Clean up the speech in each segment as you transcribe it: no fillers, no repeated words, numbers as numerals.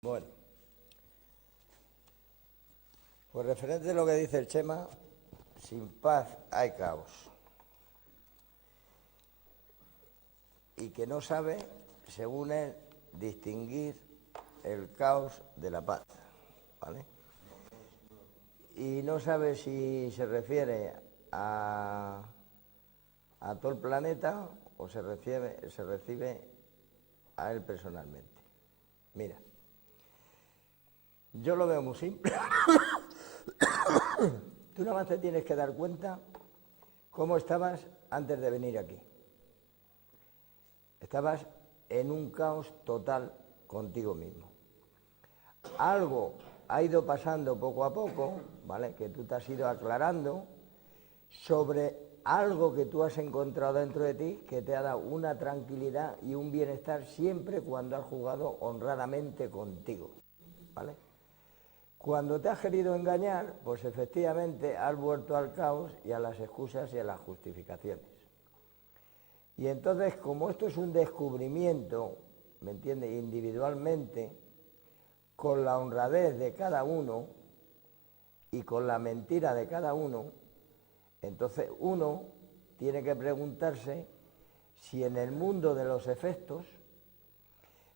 Bueno, pues referente a lo que dice el Chema, sin paz hay caos. Y que no sabe, según él, distinguir el caos de la paz, ¿vale? Y no sabe si se refiere a todo el planeta o se recibe a él personalmente. Mira, yo lo veo muy simple. Tú nada más te tienes que dar cuenta cómo estabas antes de venir aquí. Estabas en un caos total contigo mismo. Algo ha ido pasando poco a poco, ¿vale? Que tú te has ido aclarando sobre algo que tú has encontrado dentro de ti que te ha dado una tranquilidad y un bienestar siempre cuando has jugado honradamente contigo, ¿vale? Cuando te has querido engañar, pues efectivamente has vuelto al caos y a las excusas y a las justificaciones. Y entonces, como esto es un descubrimiento, ¿me entiendes?, individualmente, con la honradez de cada uno y con la mentira de cada uno, entonces uno tiene que preguntarse si en el mundo de los efectos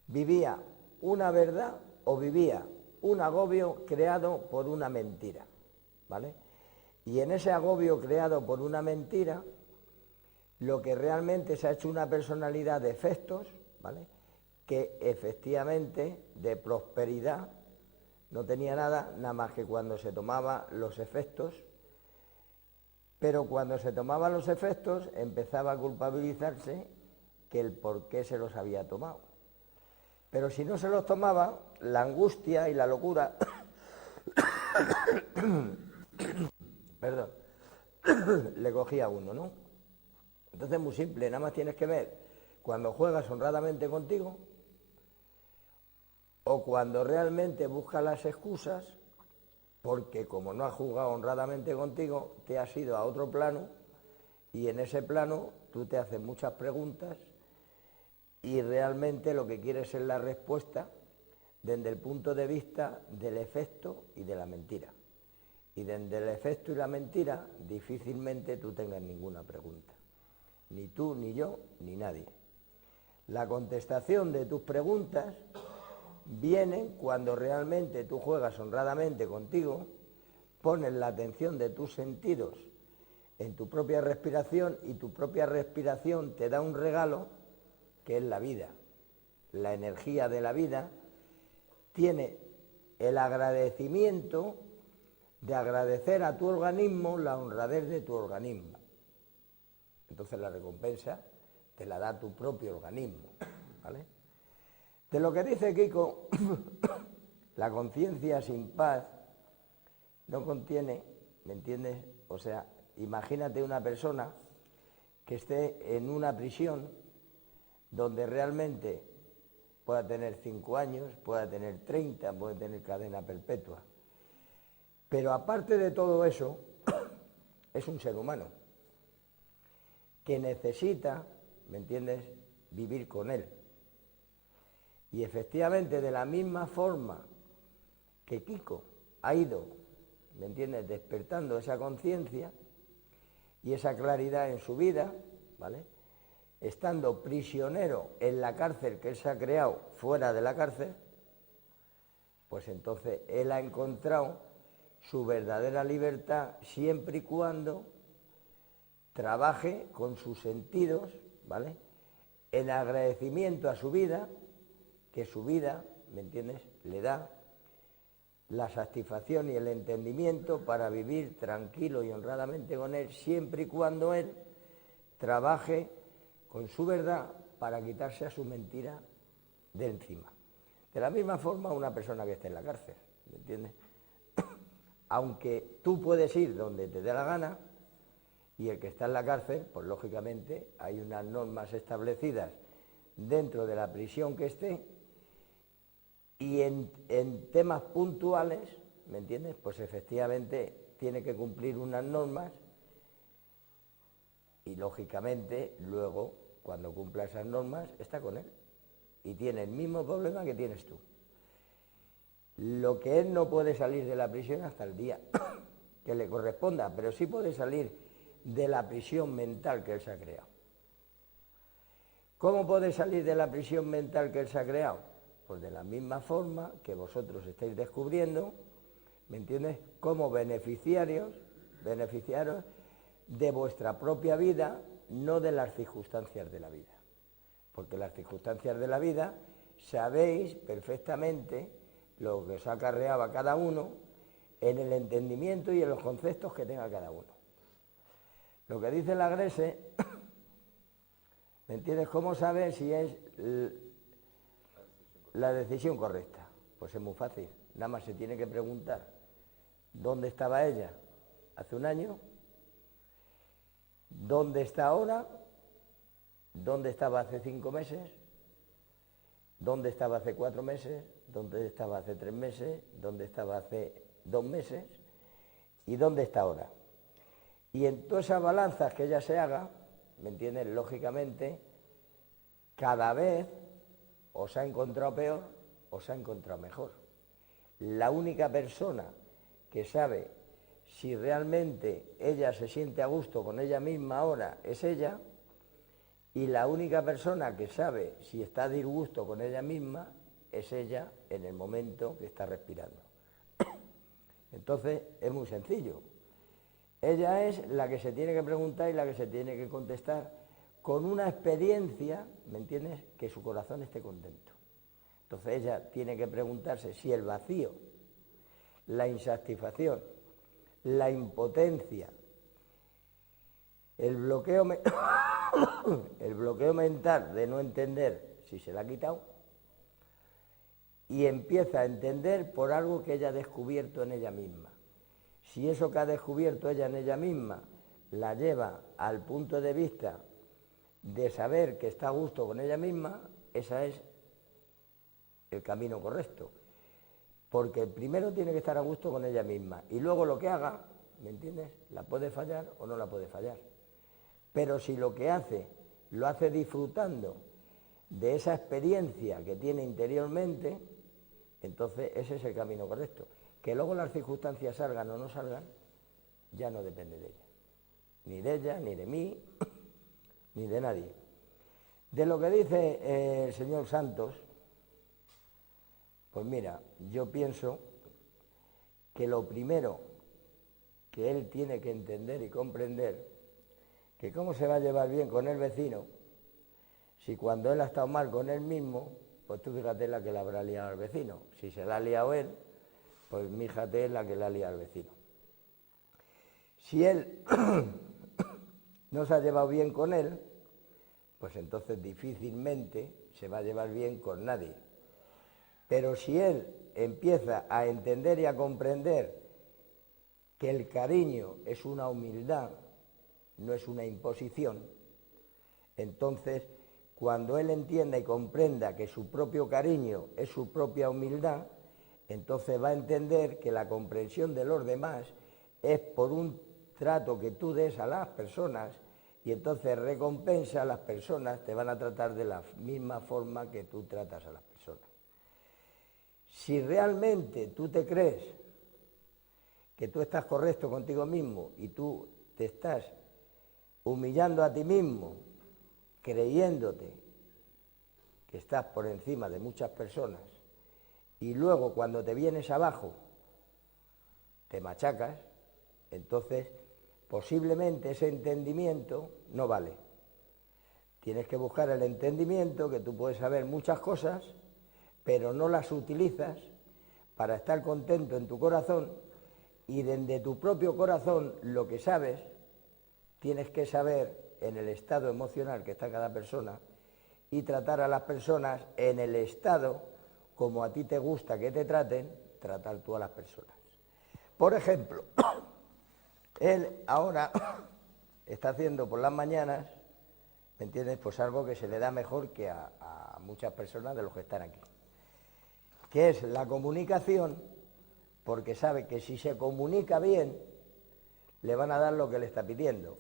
vivía una verdad o vivía un agobio creado por una mentira, ¿vale? Y en ese agobio creado por una mentira, lo que realmente se ha hecho una personalidad de efectos, ¿vale?, que efectivamente de prosperidad no tenía nada más que cuando se tomaba los efectos, pero cuando se tomaban los efectos empezaba a culpabilizarse que el por qué se los había tomado. Pero si no se los tomaba, la angustia y la locura perdón, le cogía a uno, ¿no? Entonces es muy simple, nada más tienes que ver cuando juegas honradamente contigo o cuando realmente buscas las excusas, porque como no has jugado honradamente contigo, te has ido a otro plano y en ese plano tú te haces muchas preguntas y realmente lo que quieres es la respuesta desde el punto de vista del efecto y de la mentira. Y desde el efecto y la mentira difícilmente tú tengas ninguna pregunta. Ni tú, ni yo, ni nadie. La contestación de tus preguntas viene cuando realmente tú juegas honradamente contigo, pones la atención de tus sentidos en tu propia respiración y tu propia respiración te da un regalo que es la vida. La energía de la vida tiene el agradecimiento de agradecer a tu organismo la honradez de tu organismo. Entonces la recompensa te la da tu propio organismo, ¿vale? De lo que dice Kiko, la conciencia sin paz no contiene, ¿me entiendes? O sea, imagínate una persona que esté en una prisión donde realmente pueda tener 5 años, pueda tener 30, puede tener cadena perpetua. Pero aparte de todo eso, es un ser humano que necesita, ¿me entiendes?, vivir con él. Y efectivamente, de la misma forma que Kiko ha ido, ¿me entiendes?, despertando esa conciencia y esa claridad en su vida, ¿vale?, estando prisionero en la cárcel que él se ha creado fuera de la cárcel, pues entonces él ha encontrado su verdadera libertad siempre y cuando trabaje con sus sentidos, ¿vale?, en agradecimiento a su vida, que su vida, ¿me entiendes?, le da la satisfacción y el entendimiento para vivir tranquilo y honradamente con él, siempre y cuando él trabaje con su verdad para quitarse a su mentira de encima. De la misma forma una persona que esté en la cárcel, ¿me entiendes? Aunque tú puedes ir donde te dé la gana, y el que está en la cárcel, pues lógicamente hay unas normas establecidas dentro de la prisión que esté, y en temas puntuales, ¿me entiendes?, pues efectivamente tiene que cumplir unas normas y lógicamente luego, cuando cumpla esas normas, está con él y tiene el mismo problema que tienes tú. lo que él no puede salir de la prisión hasta el día que le corresponda, pero sí puede salir de la prisión mental que él se ha creado. ¿Cómo puede salir de la prisión mental que él se ha creado? Pues de la misma forma que vosotros estáis descubriendo, ¿me entiendes?, como beneficiarios de vuestra propia vida, no de las circunstancias de la vida. Porque las circunstancias de la vida sabéis perfectamente lo que os acarreaba cada uno en el entendimiento y en los conceptos que tenga cada uno. Lo que dice la Grese, ¿me entiendes? ¿Cómo saber si es la decisión correcta? Pues es muy fácil, nada más se tiene que preguntar ¿dónde estaba ella hace un año? ¿Dónde está ahora? ¿Dónde estaba hace 5 meses? ¿Dónde estaba hace 4 meses? ¿Dónde estaba hace 3 meses? ¿Dónde estaba hace 2 meses? ¿Y dónde está ahora? Y en todas esas balanzas que ella se haga, ¿me entiendes?, lógicamente, cada vez os ha encontrado peor, os ha encontrado mejor. La única persona que sabe si realmente ella se siente a gusto con ella misma ahora es ella, y la única persona que sabe si está a disgusto con ella misma es ella en el momento que está respirando. Entonces es muy sencillo. Ella es la que se tiene que preguntar y la que se tiene que contestar con una experiencia, ¿me entiendes?, que su corazón esté contento. Entonces ella tiene que preguntarse si el vacío, la insatisfacción, la impotencia, el bloqueo mental de no entender si se la ha quitado, y empieza a entender por algo que ella ha descubierto en ella misma. Si eso que ha descubierto ella en ella misma la lleva al punto de vista de saber que está a gusto con ella misma, ese es el camino correcto. Porque primero tiene que estar a gusto con ella misma y luego lo que haga, ¿me entiendes?, la puede fallar o no la puede fallar. Pero si lo que hace, lo hace disfrutando de esa experiencia que tiene interiormente, entonces ese es el camino correcto. Que luego las circunstancias salgan o no salgan, ya no depende de ella. Ni de ella, ni de mí, ni de nadie. De lo que dice el señor Santos, pues mira, yo pienso que lo primero que él tiene que entender y comprender, que cómo se va a llevar bien con el vecino, si cuando él ha estado mal con él mismo, pues tú fíjate la que le habrá liado al vecino. Si se la ha liado él, pues fíjate la que le ha liado al vecino. Si él no se ha llevado bien con él, pues entonces difícilmente se va a llevar bien con nadie. Pero si él empieza a entender y a comprender que el cariño es una humildad, no es una imposición, entonces cuando él entienda y comprenda que su propio cariño es su propia humildad, entonces va a entender que la comprensión de los demás es por un trato que tú des a las personas, y entonces recompensa a las personas, te van a tratar de la misma forma que tú tratas a las personas. Si realmente tú te crees que tú estás correcto contigo mismo y tú te estás humillando a ti mismo, creyéndote que estás por encima de muchas personas, y luego cuando te vienes abajo te machacas, entonces posiblemente ese entendimiento no vale. Tienes que buscar el entendimiento, que tú puedes saber muchas cosas, pero no las utilizas para estar contento en tu corazón, y desde tu propio corazón lo que sabes, tienes que saber en el estado emocional que está cada persona y tratar a las personas en el estado como a ti te gusta que te traten, tratar tú a las personas. Por ejemplo, él ahora está haciendo por las mañanas, ¿me entiendes?, pues algo que se le da mejor que a muchas personas de los que están aquí, que es la comunicación, porque sabe que si se comunica bien, le van a dar lo que le está pidiendo.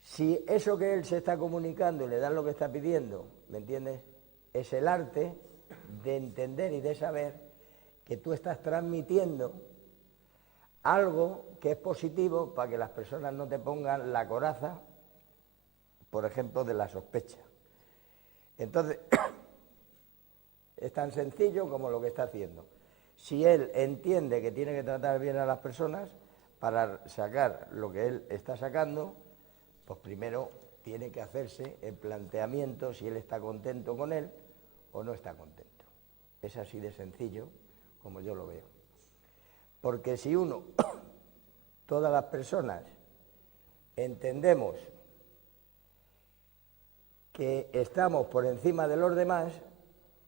Si eso que él se está comunicando y le dan lo que está pidiendo, ¿me entiendes?, es el arte de entender y de saber que tú estás transmitiendo algo que es positivo para que las personas no te pongan la coraza, por ejemplo, de la sospecha. Entonces, es tan sencillo como lo que está haciendo. Si él entiende que tiene que tratar bien a las personas para sacar lo que él está sacando, pues primero tiene que hacerse el planteamiento si él está contento con él o no está contento. Es así de sencillo como yo lo veo. Porque si uno, todas las personas, entendemos que estamos por encima de los demás,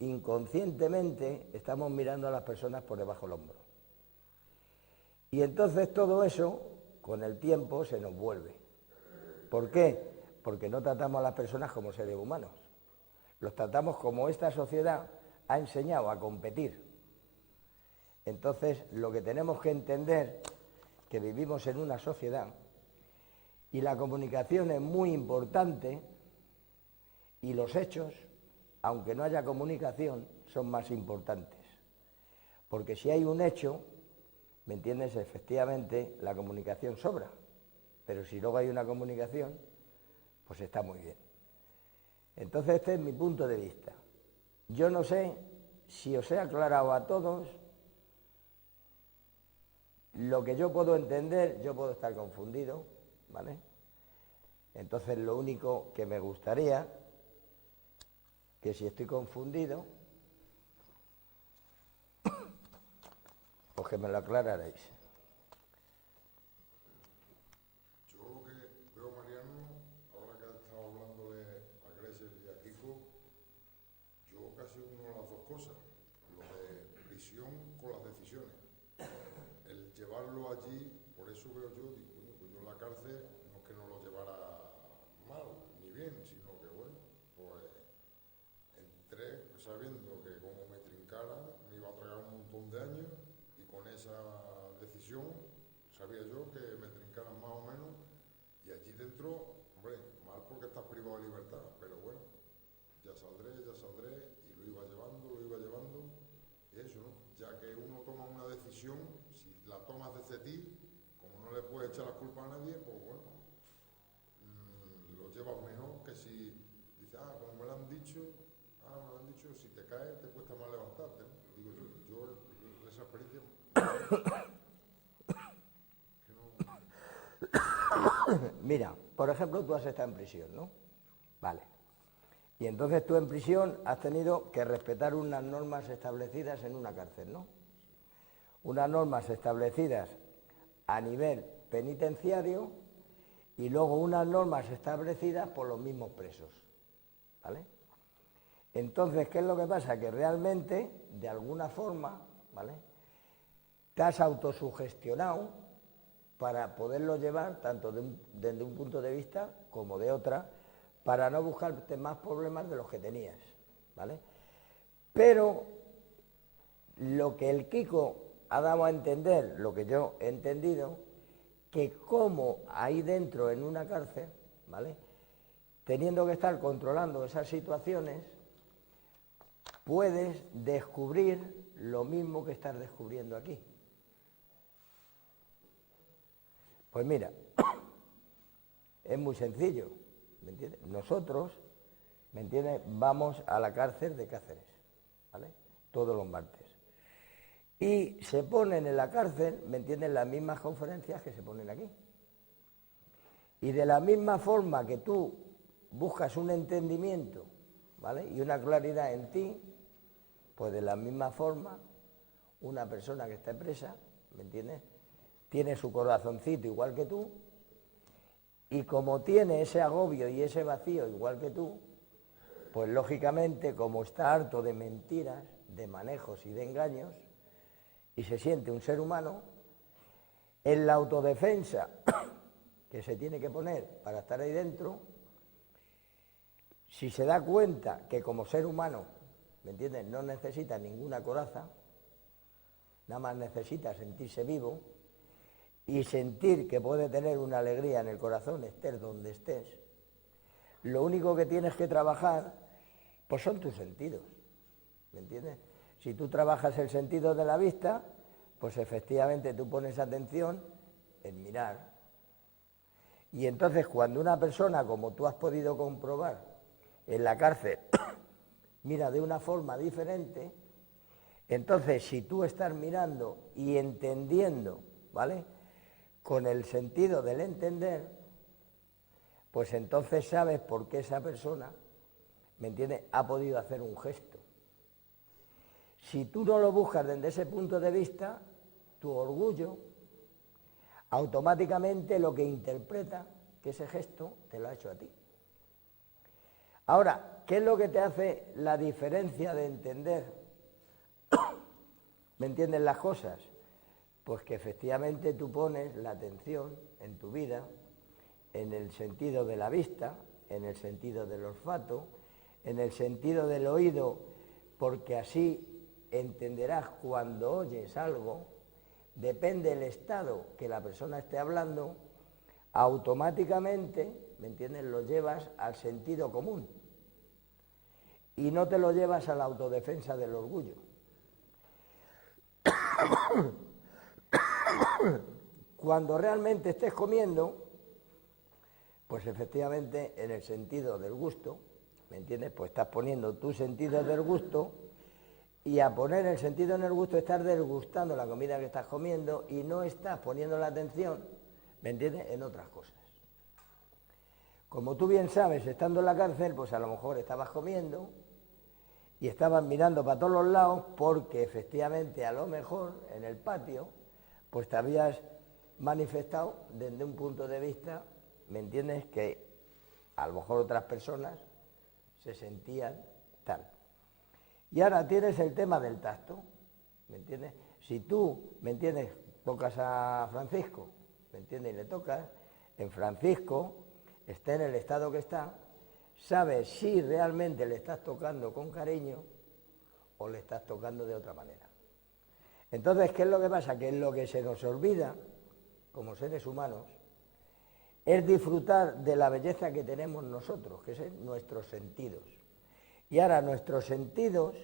inconscientemente estamos mirando a las personas por debajo del hombro. Y entonces todo eso, con el tiempo, se nos vuelve. ¿Por qué? Porque no tratamos a las personas como seres humanos. Los tratamos como esta sociedad ha enseñado a competir. Entonces, lo que tenemos que entender, que vivimos en una sociedad, y la comunicación es muy importante, y los hechos, aunque no haya comunicación, son más importantes. Porque si hay un hecho, ¿me entiendes? Efectivamente, la comunicación sobra. Pero si luego hay una comunicación, pues está muy bien. Entonces, este es mi punto de vista. Yo no sé si os he aclarado a todos lo que yo puedo entender. Yo puedo estar confundido, ¿vale? Entonces, lo único que me gustaría, que si estoy confundido, pues que me lo aclararéis. Yo lo que veo, Mariano, ahora que has estado hablándole a Grecia y a Kiko, yo casi uno de las dos cosas, lo de prisión con las decisiones. El llevarlo allí, por eso veo yo, digo, bueno, pues yo en la cárcel no es que no lo llevara mal ni bien, sino que bueno, pues entré sabiendo que como me trincara me iba a tragar un montón de años, y con esa decisión sabía yo que me trincaran más o menos, y allí dentro, hombre, mal porque estás privado de libertad, pero bueno, ya saldré, y lo iba llevando, y eso, ¿no? Ya que uno toma una decisión, si la tomas desde ti, como no le puedes echar la culpa a nadie, pues bueno, lo llevas mejor que si dices, como me lo han dicho, si te caes te cuesta más levantarte, ¿no? Digo yo esa experiencia que no... Mira, por ejemplo, tú has estado en prisión, ¿no? Vale. Y entonces tú en prisión has tenido que respetar unas normas establecidas en una cárcel, ¿no? Unas normas establecidas a nivel penitenciario y luego unas normas establecidas por los mismos presos, ¿vale? Entonces, ¿qué es lo que pasa? Que realmente, de alguna forma, ¿vale?, te has autosugestionado para poderlo llevar tanto desde un punto de vista como de otra, para no buscarte más problemas de los que tenías, ¿vale? Pero lo que el Kiko ha dado a entender, lo que yo he entendido, que como ahí dentro en una cárcel, ¿vale?, teniendo que estar controlando esas situaciones, puedes descubrir lo mismo que estás descubriendo aquí. Pues mira, es muy sencillo, ¿me entiendes? Nosotros, ¿me entiendes?, vamos a la cárcel de Cáceres, ¿vale?, todos los martes. Y se ponen en la cárcel, ¿me entiendes?, las mismas conferencias que se ponen aquí. Y de la misma forma que tú buscas un entendimiento, ¿vale?, y una claridad en ti, pues de la misma forma, una persona que está presa, ¿me entiendes?, tiene su corazoncito igual que tú, y como tiene ese agobio y ese vacío igual que tú, pues lógicamente, como está harto de mentiras, de manejos y de engaños, y se siente un ser humano, en la autodefensa que se tiene que poner para estar ahí dentro, si se da cuenta que como ser humano, ¿me entiendes?, no necesita ninguna coraza, nada más necesita sentirse vivo y sentir que puede tener una alegría en el corazón, estés donde estés, lo único que tienes que trabajar, pues son tus sentidos, ¿me entiendes? Si tú trabajas el sentido de la vista, pues efectivamente tú pones atención en mirar. Y entonces cuando una persona, como tú has podido comprobar en la cárcel, mira de una forma diferente, entonces si tú estás mirando y entendiendo, ¿vale?, con el sentido del entender, pues entonces sabes por qué esa persona, ¿me entiendes?, ha podido hacer un gesto. Si tú no lo buscas desde ese punto de vista, tu orgullo automáticamente lo que interpreta que ese gesto te lo ha hecho a ti. Ahora, ¿qué es lo que te hace la diferencia de entender, ¿me entiendes?, las cosas? Pues que efectivamente tú pones la atención en tu vida en el sentido de la vista, en el sentido del olfato, en el sentido del oído, porque así entenderás cuando oyes algo, depende del estado que la persona esté hablando, automáticamente, ¿me entiendes?, lo llevas al sentido común y no te lo llevas a la autodefensa del orgullo. Cuando realmente estés comiendo, pues efectivamente en el sentido del gusto, ¿me entiendes?, pues estás poniendo tu sentido del gusto, y a poner el sentido en el gusto estás degustando la comida que estás comiendo y no estás poniendo la atención, ¿me entiendes?, en otras cosas. Como tú bien sabes, estando en la cárcel, pues a lo mejor estabas comiendo y estabas mirando para todos los lados porque efectivamente a lo mejor en el patio pues te habías manifestado desde un punto de vista, ¿me entiendes?, que a lo mejor otras personas se sentían tal. Y ahora tienes el tema del tacto, ¿me entiendes? Si tú, ¿me entiendes?, tocas a Francisco, ¿me entiendes?, y le tocas, en Francisco, esté en el estado que está, sabes si realmente le estás tocando con cariño o le estás tocando de otra manera. Entonces, ¿qué es lo que pasa? Que lo que se nos olvida, como seres humanos, es disfrutar de la belleza que tenemos nosotros, que son nuestros sentidos. Y ahora nuestros sentidos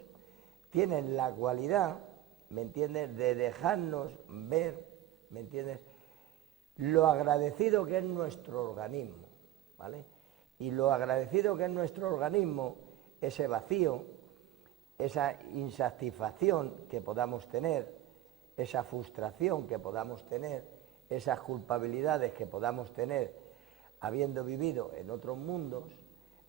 tienen la cualidad, ¿me entiendes?, de dejarnos ver, ¿me entiendes?, lo agradecido que es nuestro organismo, ¿vale? Y lo agradecido que es nuestro organismo, ese vacío, esa insatisfacción que podamos tener, esa frustración que podamos tener, esas culpabilidades que podamos tener habiendo vivido en otros mundos,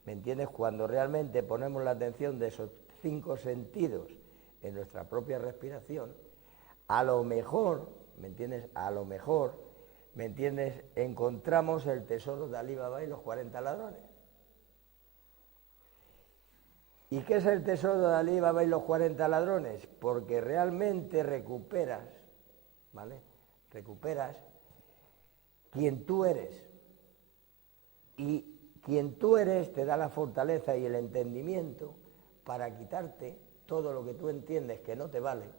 ¿me entiendes?, cuando realmente ponemos la atención de esos 5 sentidos en nuestra propia respiración, a lo mejor, ¿me entiendes?, a lo mejor, ¿me entiendes?, encontramos el tesoro de Alí Baba y los 40 ladrones. ¿Y qué es el tesoro de Alí Baba y los 40 ladrones? Porque realmente recuperas, ¿vale?, recuperas quien tú eres. Y quien tú eres te da la fortaleza y el entendimiento para quitarte todo lo que tú entiendes que no te vale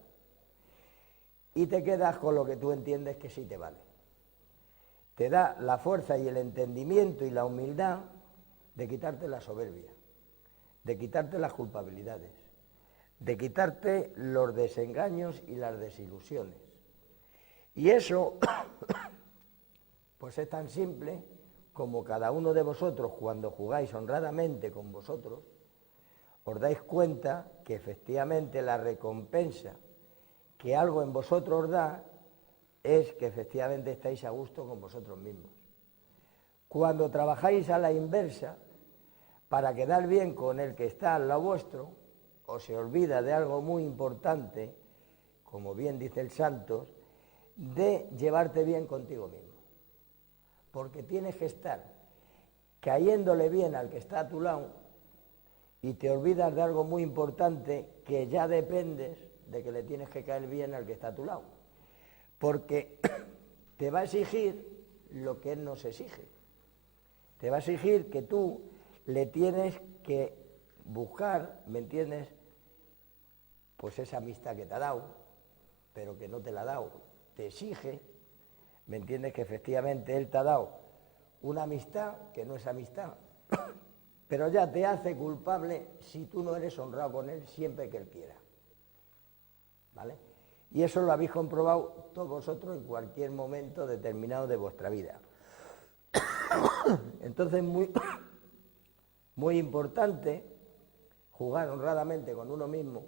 y te quedas con lo que tú entiendes que sí te vale. Te da la fuerza y el entendimiento y la humildad de quitarte la soberbia, de quitarte las culpabilidades, de quitarte los desengaños y las desilusiones. Y eso, pues es tan simple como cada uno de vosotros, cuando jugáis honradamente con vosotros, os dais cuenta que efectivamente la recompensa que algo en vosotros da es que efectivamente estáis a gusto con vosotros mismos. Cuando trabajáis a la inversa, para quedar bien con el que está al lado vuestro, o se olvida de algo muy importante, como bien dice el Santos, de llevarte bien contigo mismo. Porque tienes que estar cayéndole bien al que está a tu lado y te olvidas de algo muy importante, que ya dependes de que le tienes que caer bien al que está a tu lado. Porque te va a exigir lo que él nos exige. Te va a exigir que tú le tienes que buscar, ¿me entiendes?, pues esa amistad que te ha dado, pero que no te la ha dado. Te exige, ¿me entiendes?, que efectivamente él te ha dado una amistad que no es amistad, pero ya te hace culpable si tú no eres honrado con él siempre que él quiera. ¿vale? Y eso lo habéis comprobado todos vosotros en cualquier momento determinado de vuestra vida. Entonces, muy importante jugar honradamente con uno mismo,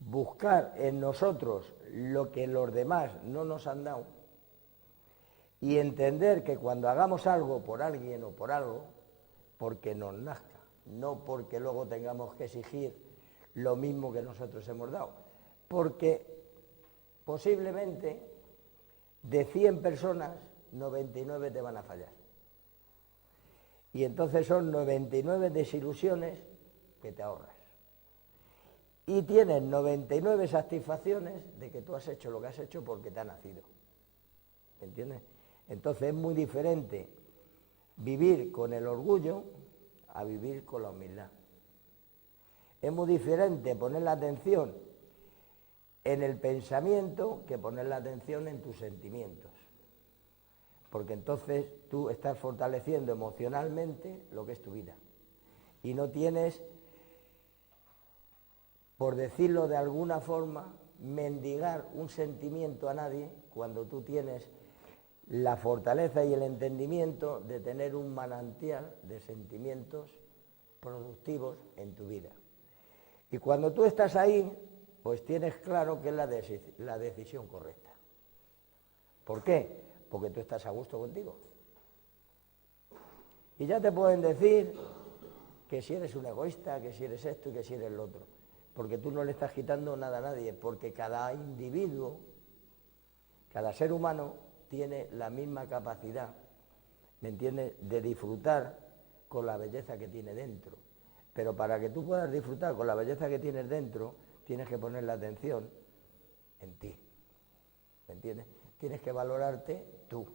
buscar en nosotros lo que los demás no nos han dado y entender que cuando hagamos algo por alguien o por algo, porque nos nazca, no porque luego tengamos que exigir lo mismo que nosotros hemos dado, porque posiblemente de 100 personas 99 te van a fallar. Y entonces son 99 desilusiones que te ahorras. Y tienes 99 satisfacciones de que tú has hecho lo que has hecho porque te ha nacido. ¿Me entiendes? Entonces es muy diferente vivir con el orgullo a vivir con la humildad. Es muy diferente poner la atención en el pensamiento que poner la atención en tus sentimientos. Porque entonces tú estás fortaleciendo emocionalmente lo que es tu vida. Y no tienes, por decirlo de alguna forma, mendigar un sentimiento a nadie cuando tú tienes la fortaleza y el entendimiento de tener un manantial de sentimientos productivos en tu vida. Y cuando tú estás ahí, pues tienes claro que es la decisión correcta. ¿Por qué? Porque tú estás a gusto contigo. Y ya te pueden decir que si eres un egoísta, que si eres esto y que si eres lo otro. Porque tú no le estás quitando nada a nadie, porque cada individuo, cada ser humano tiene la misma capacidad, ¿me entiendes?, de disfrutar con la belleza que tiene dentro. Pero para que tú puedas disfrutar con la belleza que tienes dentro, tienes que poner la atención en ti, ¿me entiendes? Tienes que valorarte tú.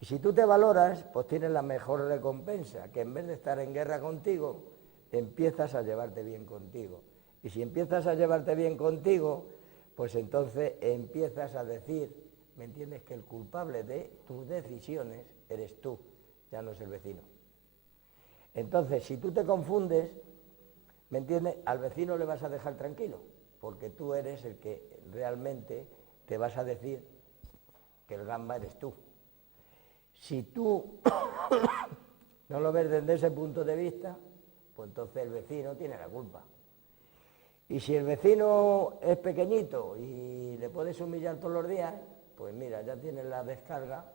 Y si tú te valoras, pues tienes la mejor recompensa, que en vez de estar en guerra contigo, empiezas a llevarte bien contigo. Y si empiezas a llevarte bien contigo, pues entonces empiezas a decir, ¿me entiendes?, que el culpable de tus decisiones eres tú, ya no es el vecino. Entonces, si tú te confundes, ¿me entiendes?, al vecino le vas a dejar tranquilo, porque tú eres el que realmente te vas a decir que el gamba eres tú. Si tú no lo ves desde ese punto de vista, pues entonces el vecino tiene la culpa. Y si el vecino es pequeñito y le puedes humillar todos los días, pues mira, ya tienes la descarga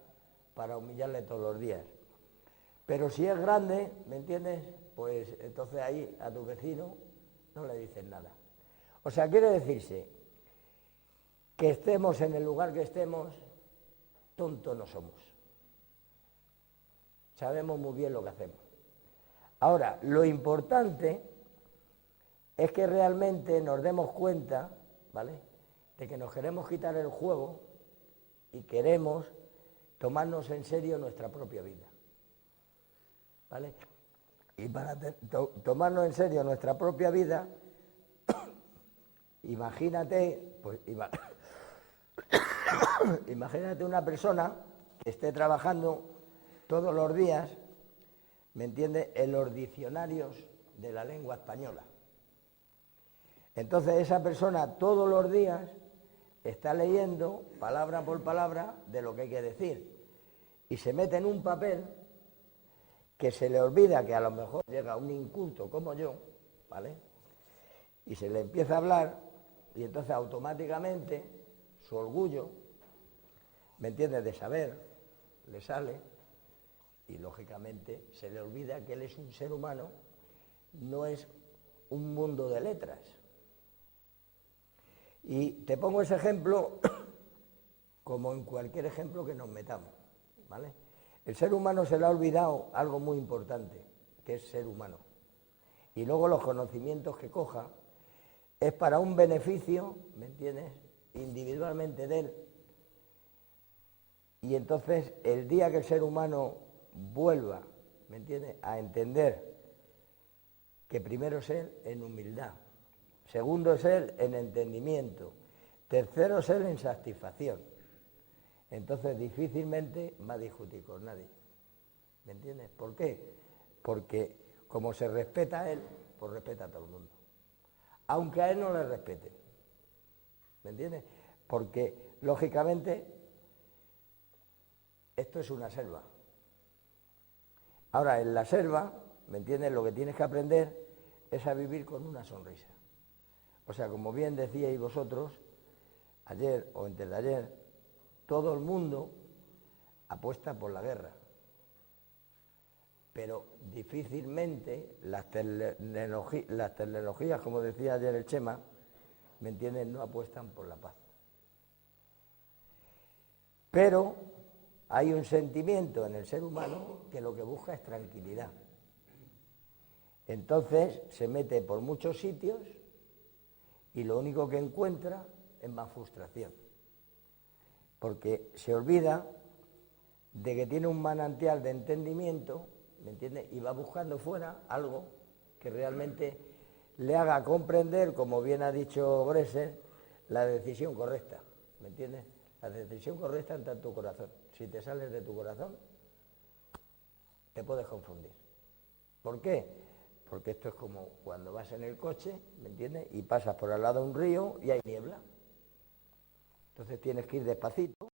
para humillarle todos los días. Pero si es grande, ¿me entiendes?, pues entonces ahí a tu vecino no le dices nada. O sea, quiere decirse que estemos en el lugar que estemos, tontos no somos. Sabemos muy bien lo que hacemos. Ahora, lo importante es que realmente nos demos cuenta, ¿vale?, de que nos queremos quitar el juego y queremos tomarnos en serio nuestra propia vida, ¿vale? Y para tomarnos en serio nuestra propia vida, imagínate, pues imagínate una persona que esté trabajando todos los días, ¿me entiendes?, en los diccionarios de la lengua española. Entonces esa persona todos los días está leyendo palabra por palabra de lo que hay que decir y se mete en un papel que se le olvida que a lo mejor llega un inculto como yo, ¿vale?, y se le empieza a hablar y entonces automáticamente su orgullo, ¿me entiendes?, de saber, le sale y lógicamente se le olvida que él es un ser humano, no es un mundo de letras. Y te pongo ese ejemplo como en cualquier ejemplo que nos metamos, ¿vale? El ser humano se le ha olvidado algo muy importante, que es ser humano. Y luego los conocimientos que coja es para un beneficio, ¿me entiendes?, individualmente de él. Y entonces el día que el ser humano vuelva, ¿me entiendes?, a entender que primero es él en humildad, segundo es él en entendimiento, tercero es él en satisfacción, entonces difícilmente va a discutir con nadie, ¿me entiendes? ¿Por qué? Porque como se respeta a él, pues respeta a todo el mundo, aunque a él no le respeten, ¿me entiendes? Porque, lógicamente, esto es una selva. Ahora, en la selva, ¿me entiendes? Lo que tienes que aprender es a vivir con una sonrisa. O sea, como bien decíais vosotros, ayer o antes de ayer, todo el mundo apuesta por la guerra. Pero difícilmente las tecnologías, como decía ayer el Chema, ¿me entiendes?, no apuestan por la paz. Pero hay un sentimiento en el ser humano que lo que busca es tranquilidad. Entonces se mete por muchos sitios y lo único que encuentra es más frustración. Porque se olvida de que tiene un manantial de entendimiento, ¿me entiendes? Y va buscando fuera algo que realmente le haga comprender, como bien ha dicho Bresser, la decisión correcta, ¿me entiendes? La decisión correcta está en tu corazón. Si te sales de tu corazón, te puedes confundir. ¿Por qué? Porque esto es como cuando vas en el coche, ¿me entiendes? Y pasas por al lado de un río y hay niebla. Entonces tienes que ir despacito